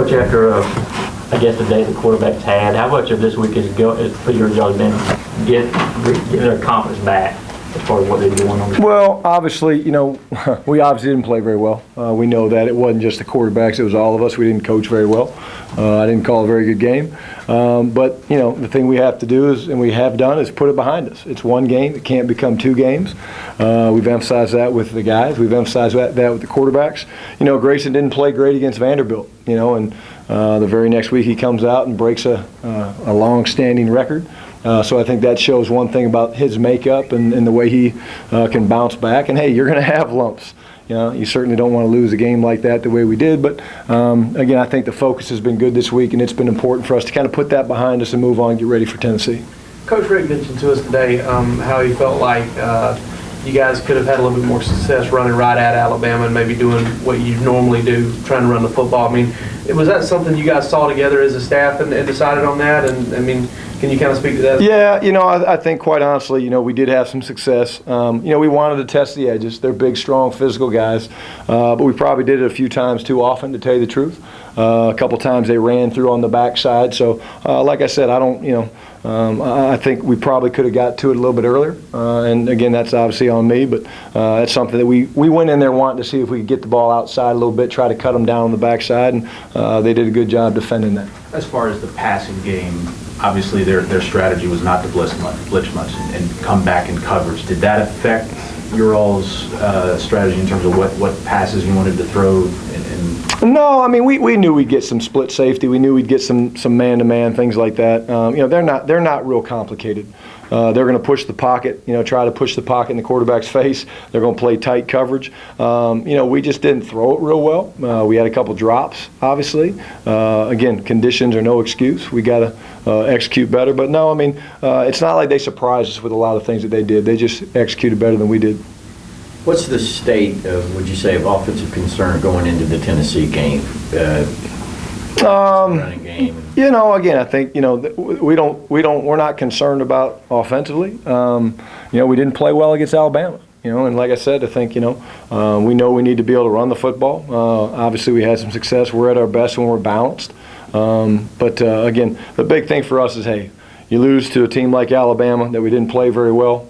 Coach, after I guess the day the quarterbacks had, how much of this week is for your young men get their confidence back as far as what they're doing on the Well, obviously, we obviously didn't play very well. We know that. It wasn't just the quarterbacks, it was all of us. We didn't coach very well. I didn't call a very good game. But, the thing we have to do is, and we have done, is put it behind us. It's one game. It can't become two games. We've emphasized that with the guys. We've emphasized that with the quarterbacks. Grayson didn't play great against Vanderbilt, and the very next week he comes out and breaks a long-standing record. So I think that shows one thing about his makeup and the way he can bounce back. And, hey, you're going to have lumps. You certainly don't want to lose a game like that the way we did. But, again, I think the focus has been good this week, and it's been important for us to kind of put that behind us and move on and get ready for Tennessee. Coach Rick mentioned to us today how he felt like you guys could have had a little bit more success running right at Alabama and maybe doing what you normally do, trying to run the football. I mean, was that something you guys saw together as a staff and decided on that? And, I mean, can you kind of speak to that? Yeah, I think quite honestly, we did have some success. We wanted to test the edges. They're big, strong, physical guys. But we probably did it a few times too often, to tell you the truth. A couple times they ran through on the backside. So, like I said, I think we probably could have got to it a little bit earlier. And, again, that's obviously on me. But that's something that we went in there wanting to see if we could get the ball outside a little bit, try to cut them down on the backside. And they did a good job defending that. As far as the passing game, obviously their strategy was not to blitz much and come back in coverage. Did that affect your all's strategy in terms of what passes you wanted to throw? No, I mean we knew we'd get some split safety. We knew we'd get some man-to-man things like that. They're not real complicated. They're going to push the pocket, try to push the pocket in the quarterback's face. They're going to play tight coverage. We just didn't throw it real well. We had a couple drops, obviously. Again, conditions are no excuse. We got to execute better. But no, it's not like they surprised us with a lot of things that they did. They just executed better than we did. What's the state of, would you say, of offensive concern going into the Tennessee game? Running game. Again, I think we're not concerned about offensively. We didn't play well against Alabama. And like I said, I think we know we need to be able to run the football. Obviously, we had some success. We're at our best when we're balanced. But again, the big thing for us is, hey, you lose to a team like Alabama that we didn't play very well.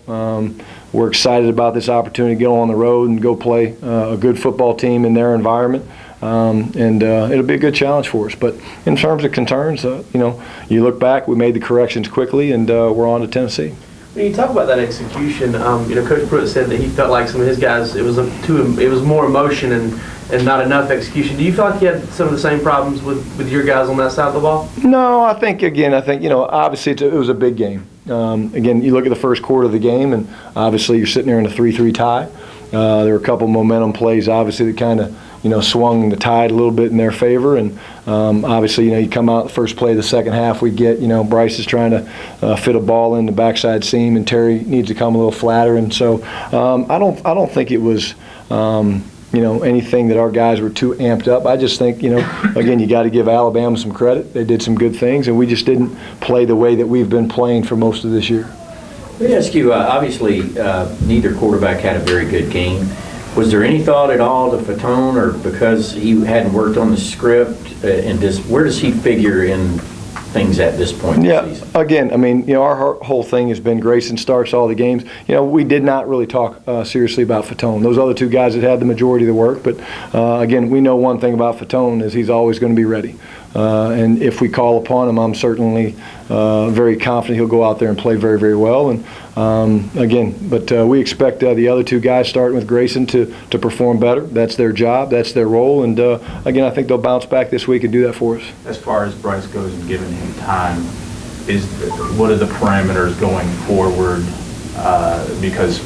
We're excited about this opportunity to go on the road and go play a good football team in their environment. And it'll be a good challenge for us. But in terms of concerns, you look back, we made the corrections quickly, and we're on to Tennessee. When you talk about that execution, Coach Pruitt said that he felt like some of his guys, it was more emotion and not enough execution. Do you feel like you had some of the same problems with your guys on that side of the ball? No, I think obviously it was a big game. Again, you look at the first quarter of the game, and obviously you're sitting there in a 3-3 tie. There were a couple momentum plays, obviously, that kind of swung the tide a little bit in their favor. And obviously, you come out the first play of the second half, we get, Bryce is trying to fit a ball in the backside seam, and Terry needs to come a little flatter. And so I don't think it was anything that our guys were too amped up. I just think, again, you got to give Alabama some credit. They did some good things, and we just didn't play the way that we've been playing for most of this year. Let me ask you, obviously, neither quarterback had a very good game. Was there any thought at all to Fatone, or because he hadn't worked on the script, where does he figure in things at this point in the season? Again, our whole thing has been Grayson starts all the games. We did not really talk seriously about Fatone. Those other two guys that had the majority of the work. But, again, we know one thing about Fatone is he's always going to be ready. And if we call upon him, I'm certainly very confident he'll go out there and play very, very well. And we expect the other two guys, starting with Grayson, to perform better. That's their job. That's their role. And, again, I think they'll bounce back this week and do that for us. As far as Bryce goes and giving him time, what are the parameters going forward? Because,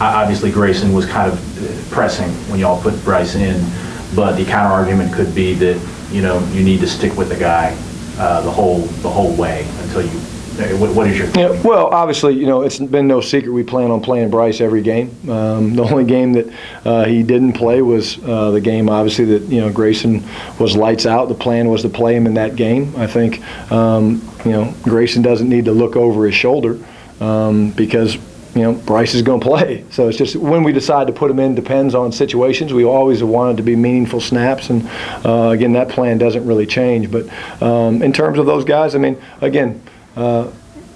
obviously Grayson was kind of pressing when y'all put Bryce in, but the counter argument could be that, you need to stick with the guy the whole way until you. What is your thinking? Well, obviously, it's been no secret we plan on playing Bryce every game. The only game that he didn't play was the game, obviously, that Grayson was lights out. The plan was to play him in that game. I think Grayson doesn't need to look over his shoulder because Bryce is going to play. So it's just when we decide to put him in depends on situations. We always wanted to be meaningful snaps, and again, that plan doesn't really change. But in terms of those guys, again,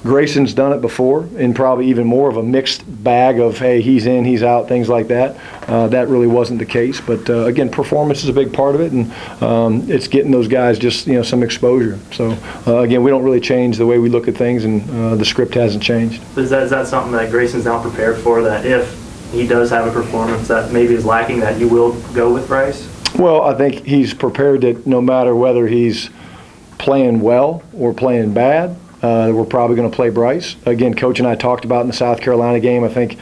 Grayson's done it before in probably even more of a mixed bag of, hey, he's in, he's out, things like that. That really wasn't the case. But again, performance is a big part of it, and it's getting those guys just some exposure. So again, we don't really change the way we look at things, and the script hasn't changed. Is that something that Grayson's now prepared for, that if he does have a performance that maybe is lacking, that you will go with Bryce? Well, I think he's prepared that no matter whether he's playing well or playing bad, we're probably going to play Bryce. Again, Coach and I talked about in the South Carolina game, I think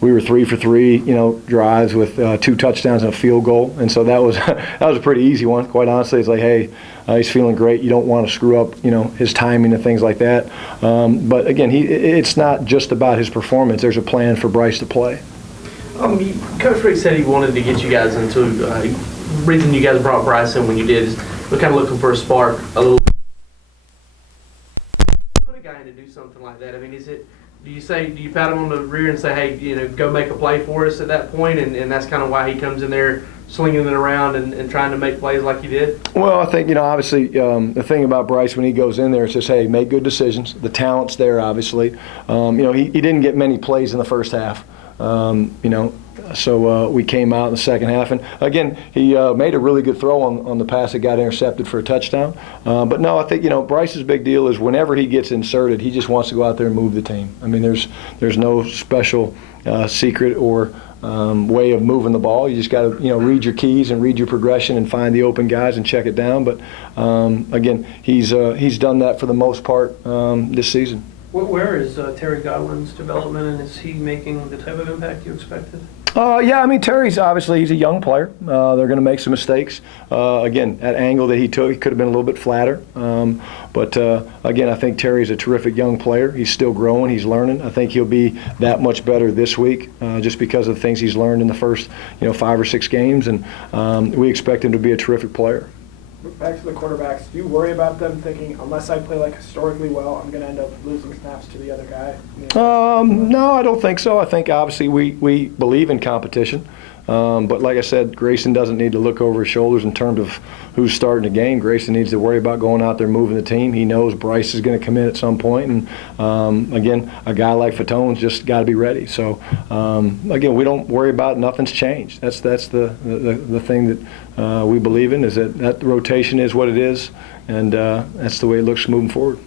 we were 3 for 3, drives with 2 touchdowns and a field goal. And so that was a pretty easy one. Quite honestly, it's like, hey, he's feeling great. You don't want to screw up, his timing and things like that. But again, it's not just about his performance. There's a plan for Bryce to play. Coach Rick said he wanted to get you guys into reason you guys brought Bryce in when you did is we're kind of looking for a spark, a little. Put a guy in to do something like that. Do you pat him on the rear and say, hey, go make a play for us at that point, and that's kind of why he comes in there slinging it around and trying to make plays like he did? Well, I think, obviously the thing about Bryce when he goes in there is just, hey, make good decisions. The talent's there, obviously. He didn't get many plays in the first half. So we came out in the second half, and again, he made a really good throw on the pass that got intercepted for a touchdown. But no, I think Bryce's big deal is whenever he gets inserted, he just wants to go out there and move the team. There's no special secret or way of moving the ball. You just got to read your keys and read your progression and find the open guys and check it down. But again, he's done that for the most part this season. Where is Terry Godwin's development, and is he making the type of impact you expected? Terry's obviously, he's a young player. They're going to make some mistakes. Again, that angle that he took, he could have been a little bit flatter. But again, I think Terry's a terrific young player. He's still growing. He's learning. I think he'll be that much better this week just because of the things he's learned in the first 5 or 6 games. And we expect him to be a terrific player. Back to the quarterbacks, do you worry about them thinking, unless I play historically well, I'm going to end up losing snaps to the other guy? No, I don't think so. I think obviously we believe in competition. But like I said, Grayson doesn't need to look over his shoulders in terms of who's starting the game. Grayson needs to worry about going out there moving the team. He knows Bryce is going to come in at some point. And again, a guy like Fatone's just got to be ready. So again, we don't worry about nothing's changed. That's the thing that we believe in, is that rotation is what it is, and that's the way it looks moving forward.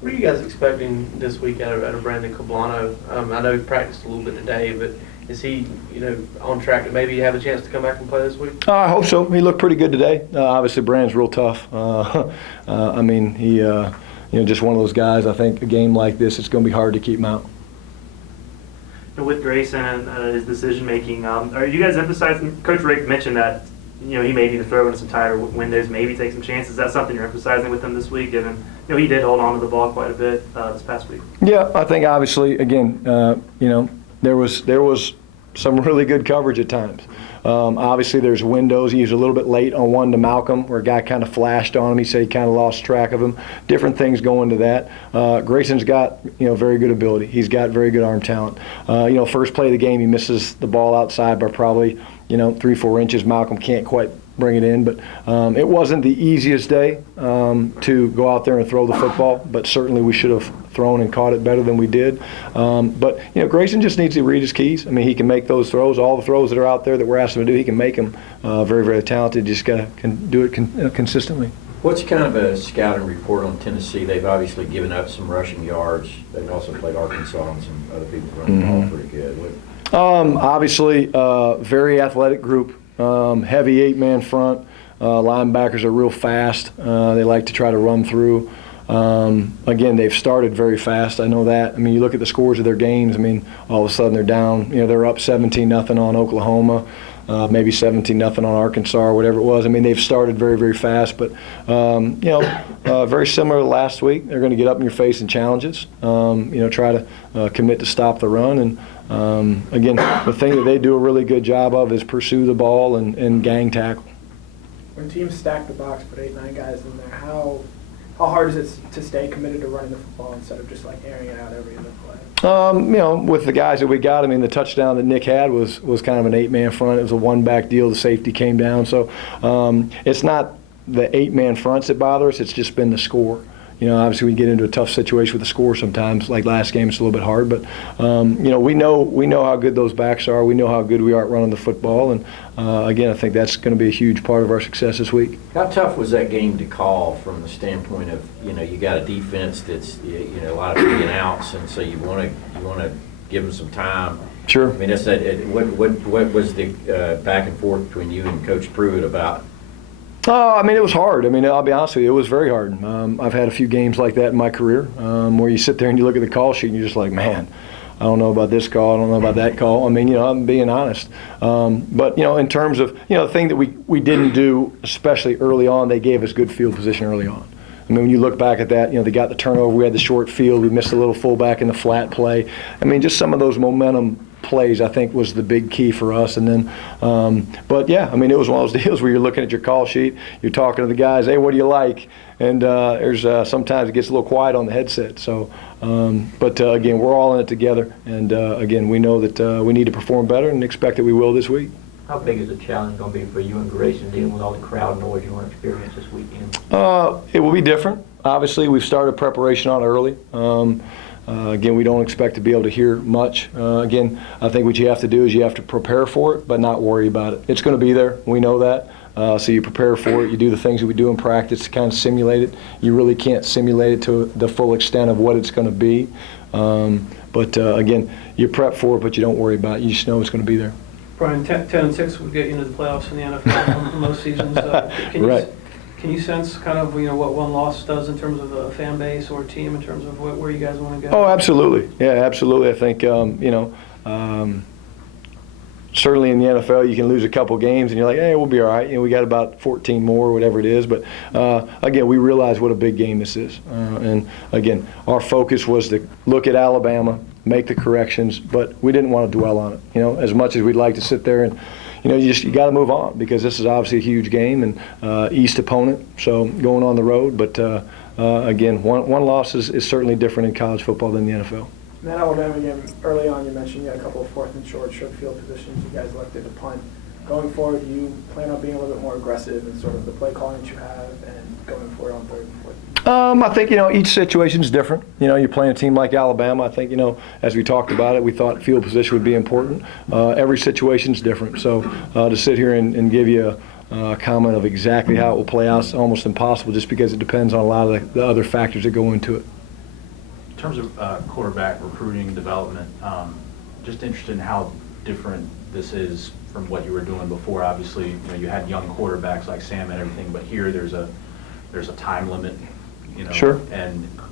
What are you guys expecting this week out of Brandon Cablano? I know he practiced a little bit today, but is he, on track to maybe have a chance to come back and play this week? I hope so. He looked pretty good today. Obviously, Brandon's real tough. He, just one of those guys. I think a game like this, it's going to be hard to keep him out. With Grayson and his decision making, are you guys emphasizing? Coach Rick mentioned that he may need to throw in some tighter windows, maybe take some chances. Is that something you're emphasizing with him this week, given he did hold on to the ball quite a bit this past week? Yeah, I think obviously again, there was some really good coverage at times. Obviously, there's windows. He was a little bit late on one to Malcolm, where a guy kind of flashed on him. He said he kind of lost track of him. Different things go into that. Grayson's got very good ability. He's got very good arm talent. First play of the game, he misses the ball outside by probably 3-4 inches. Malcolm can't quite bring it in, but it wasn't the easiest day to go out there and throw the football, but certainly we should have thrown and caught it better than we did. But Grayson just needs to read his keys. He can make those throws. All the throws that are out there that we're asking him to do, he can make them. Very, very talented. Just can do it consistently. What's kind of a scouting report on Tennessee? They've obviously given up some rushing yards. They've also played Arkansas and some other people running the ball pretty good. Obviously, very athletic group. Heavy 8-man front. Linebackers are real fast. They like to try to run through. Again, they've started very fast. I know that. You look at the scores of their games. All of a sudden they're down. They're up 17-0 on Oklahoma, maybe 17-0 on Arkansas or whatever it was. They've started very, very fast. But very similar to last week. They're going to get up in your face and challenges. Try to commit to stop the run. And again, the thing that they do a really good job of is pursue the ball and gang tackle. When teams stack the box, put 8-9 guys in there, how how hard is it to stay committed to running the football instead of just like airing it out every other play? With the guys that we got, the touchdown that Nick had was kind of an 8-man front. It was a one-back deal. The safety came down. So it's not the 8-man fronts that bother us. It's just been the score. Obviously we get into a tough situation with the score sometimes. Like last game, it's a little bit hard. But, we know how good those backs are. We know how good we are at running the football. And, again, I think that's going to be a huge part of our success this week. How tough was that game to call from the standpoint of, you got a defense that's, a lot of in and outs, and so you want to give them some time. Sure. That's what was the back and forth between you and Coach Pruitt about? It was hard. I'll be honest with you, it was very hard. I've had a few games like that in my career where you sit there and you look at the call sheet and you're just like, man, I don't know about this call, I don't know about that call. I'm being honest. But, in terms of, the thing that we didn't do, especially early on, they gave us good field position early on. When you look back at that, they got the turnover, we had the short field, we missed a little fullback in the flat play. Just some of those momentum plays, I think, was the big key for us. And then, it was one of those deals where you're looking at your call sheet, you're talking to the guys, hey, what do you like? And there's sometimes it gets a little quiet on the headset. So, again, we're all in it together. And, again, we know that we need to perform better and expect that we will this week. How big is the challenge going to be for you and Grayson dealing with all the crowd noise you want to experience this weekend? It will be different. Obviously, we've started preparation on early. Again, we don't expect to be able to hear much. Again, I think what you have to do is you have to prepare for it, but not worry about it. It's going to be there. We know that. So you prepare for it. You do the things that we do in practice to kind of simulate it. You really can't simulate it to the full extent of what it's going to be. Again, you prep for it, but you don't worry about it. You just know it's going to be there. Brian, 10-6 would get you into the playoffs in the NFL in most seasons. Right. Can you sense kind of what one loss does in terms of a fan base or a team in terms of where you guys want to go? Oh, absolutely. Yeah, absolutely. I think certainly in the NFL you can lose a couple games and you're like, hey, we'll be all right. We got about 14 more, whatever it is. But again, we realize what a big game this is. And again, our focus was to look at Alabama, make the corrections, but we didn't want to dwell on it. As much as we'd like to sit there and you got to move on because this is obviously a huge game and East opponent, so going on the road. But again, one loss is certainly different in college football than the NFL. In that Alabama game, early on you mentioned you had a couple of fourth and short field positions. You guys elected to punt. Going forward, do you plan on being a little bit more aggressive in sort of the play calling that you have and going for it on third and fourth? I think, each situation is different. You're playing a team like Alabama. I think, as we talked about it, we thought field position would be important. Every situation is different. So to sit here and give you a comment of exactly how it will play out is almost impossible just because it depends on a lot of the other factors that go into it. In terms of quarterback recruiting and development, just interested in how different this is from what you were doing before. Obviously, you had young quarterbacks like Sam and everything, but here there's a time limit. Sure.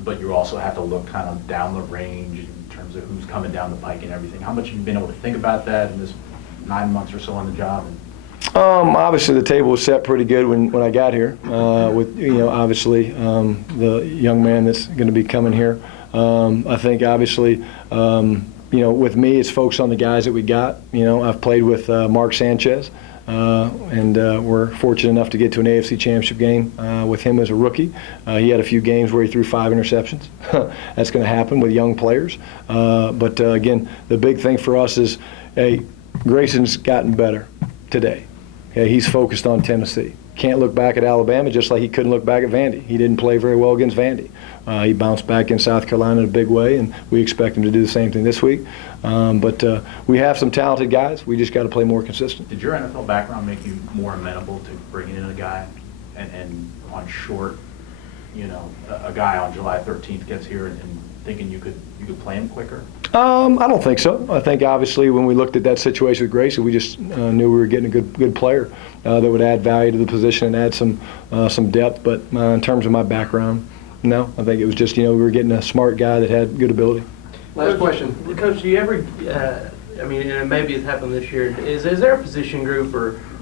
But you also have to look kind of down the range in terms of who's coming down the pike and everything. How much have you been able to think about that in this 9 months or so on the job? Obviously, the table was set pretty good when I got here. With obviously the young man that's going to be coming here. I think obviously with me, it's focused on the guys that we got. I've played with Mark Sanchez. And we're fortunate enough to get to an AFC Championship game with him as a rookie. He had a few games where he threw 5 interceptions. That's going to happen with young players. But again, the big thing for us is, hey, Grayson's gotten better today. Okay, he's focused on Tennessee. Can't look back at Alabama just like he couldn't look back at Vandy. He didn't play very well against Vandy. He bounced back in South Carolina in a big way, and we expect him to do the same thing this week. But we have some talented guys. We just got to play more consistent. Did your NFL background make you more amenable to bringing in a guy and on short, a guy on July 13th gets here and thinking you could play him quicker? I don't think so. I think obviously when we looked at that situation with Grayson, we just knew we were getting a good player that would add value to the position and add some depth. But in terms of my background, no. I think it was just we were getting a smart guy that had good ability. Last question, Coach. Do you ever? And maybe it's happened this year. Is there a position group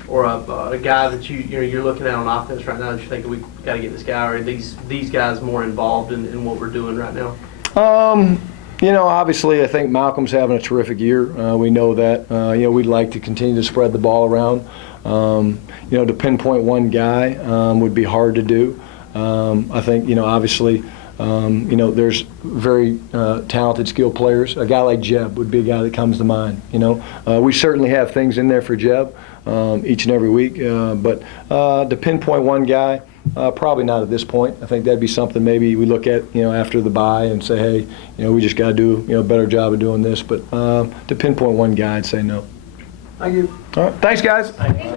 or a guy that you're looking at on offense right now that you're thinking we got to get this guy, or are these guys more involved in what we're doing right now? Obviously, I think Malcolm's having a terrific year. We know that. We'd like to continue to spread the ball around. To pinpoint one guy would be hard to do. I think, obviously, there's very talented, skilled players. A guy like Jeb would be a guy that comes to mind. We certainly have things in there for Jeb each and every week, but to pinpoint one guy, probably not at this point. I think that'd be something maybe we look at, after the bye and say, hey, we just got to do a better job of doing this. But to pinpoint one guy, I'd say no. Thank you. All right, thanks, guys.